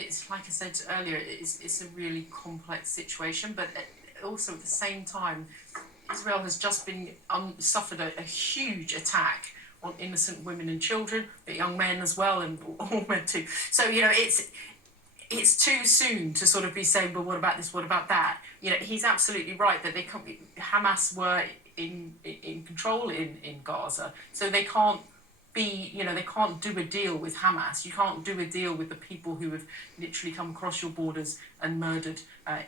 it's like I said earlier, it's a really complex situation, but also at the same time, Israel has just been suffered a huge attack on innocent women and children, but young men as well, and all men too. So it's too soon to sort of be saying, well, what about this? What about that? He's absolutely right that Hamas were in control in Gaza, so they can't they can't do a deal with Hamas. You can't do a deal with the people who have literally come across your borders and murdered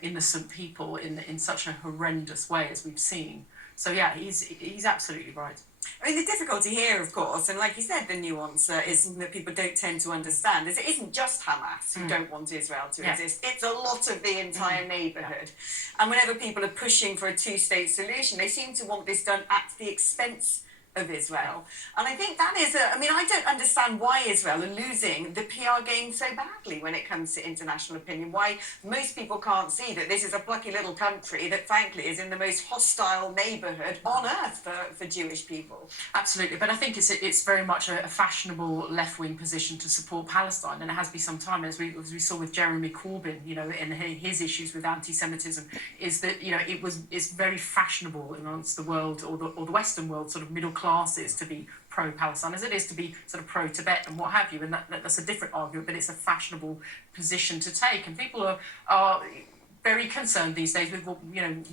innocent people in such a horrendous way as we've seen. So yeah, he's absolutely right. I mean, the difficulty here, of course, and like you said, the nuance is something that people don't tend to understand, is it isn't just Hamas who don't want Israel to exist. It's a lot of the entire neighbourhood. And whenever people are pushing for a two-state solution, they seem to want this done at the expense of Israel. And I think that is I don't understand why Israel are losing the PR game so badly when it comes to international opinion, why most people can't see that this is a plucky little country that frankly is in the most hostile neighbourhood on earth for Jewish people. Absolutely, but I think it's very much a fashionable left-wing position to support Palestine, and it has been some time, as we saw with Jeremy Corbyn, in his issues with anti-Semitism, is that it's very fashionable amongst the world or the Western world, sort of middle classes, to be pro-Palestine as it is to be sort of pro-Tibet and what have you, and that's a different argument, but it's a fashionable position to take, and people are very concerned these days with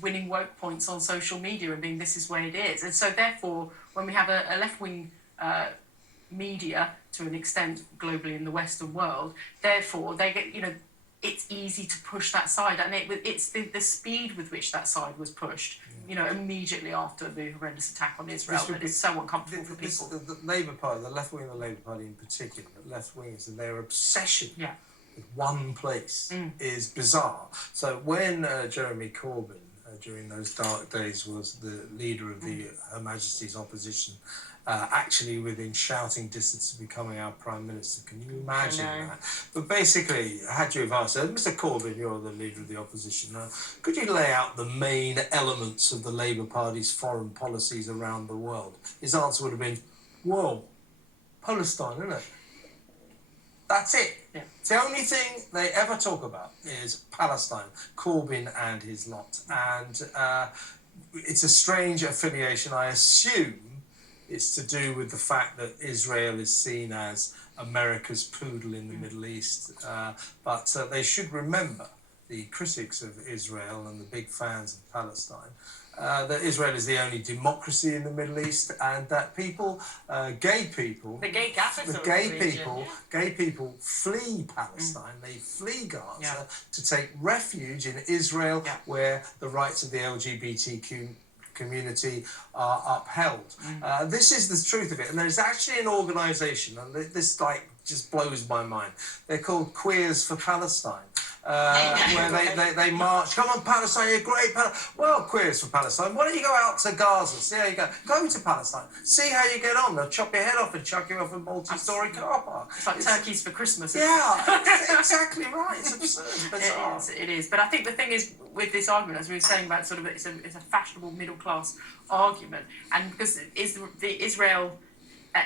winning woke points on social media and being this is where it is, and so therefore when we have a left-wing media to an extent globally in the Western world, therefore they get it's easy to push that side, and it's the speed with which that side was pushed, immediately after the horrendous attack on Israel, that is so uncomfortable for people. The Labour Party, the left wing of the Labour Party in particular, left wingers and their obsession with one place is bizarre. So when Jeremy Corbyn, during those dark days, was the leader of Her Majesty's opposition, actually within shouting distance of becoming our Prime Minister. Can you imagine that? But basically, had you have asked, Mr Corbyn, you're the leader of the opposition, could you lay out the main elements of the Labour Party's foreign policies around the world? His answer would have been, whoa, Palestine, isn't it? That's it. Yeah. It's the only thing they ever talk about is Palestine, Corbyn and his lot. And it's a strange affiliation. I assume it's to do with the fact that Israel is seen as America's poodle in the Middle East. But they should remember, the critics of Israel and the big fans of Palestine, that Israel is the only democracy in the Middle East, and that people, gay people, the gay capital, the gay people flee Palestine. They flee Gaza to take refuge in Israel, where the rights of the LGBTQ community are upheld. This is the truth of it, and there's actually an organisation, and this just blows my mind. They're called Queers for Palestine. Where they march, come on Palestine, you're great. Well, Queers for Palestine, why don't you go out to Gaza, see how you go. Go to Palestine, see how you get on. They'll chop your head off and chuck you off a multi-storey car park. It's like turkeys for Christmas. Yeah, exactly right. It's absurd, bizarre. It is. But I think the thing is with this argument, as we were saying about sort of it's a fashionable middle class argument, and because the Israel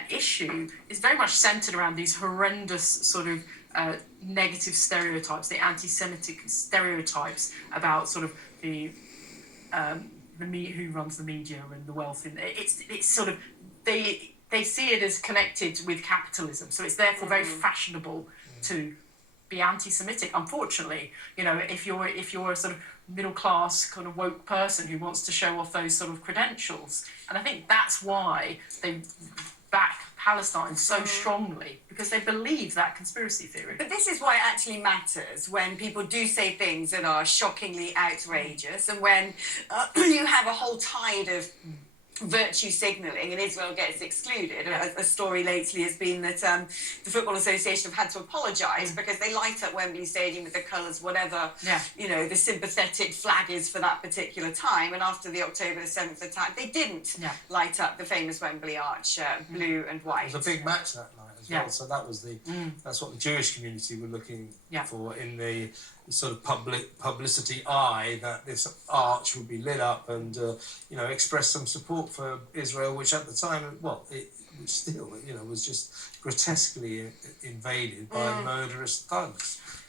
issue is very much centred around these horrendous sort of negative stereotypes, the anti-Semitic stereotypes about sort of the who runs the media and the wealth. It's sort of they see it as connected with capitalism, so it's therefore very fashionable to be anti-Semitic. Unfortunately, if you're a sort of middle class kind of woke person who wants to show off those sort of credentials, and I think that's why they back Palestine so strongly, because they believe that conspiracy theory. But this is why it actually matters when people do say things that are shockingly outrageous, and when you have a whole tide of virtue signalling and Israel gets excluded. A story lately has been that the Football Association have had to apologise because they light up Wembley Stadium with the colours, whatever the sympathetic flag is for that particular time, and after the October the 7th attack they didn't light up the famous Wembley Arch blue and white. It was a big match that night as well, so that was that's what the Jewish community were looking for in the sort of publicity eye, that this arch would be lit up and express some support for Israel, which at the time, it still was just grotesquely invaded by murderous thugs.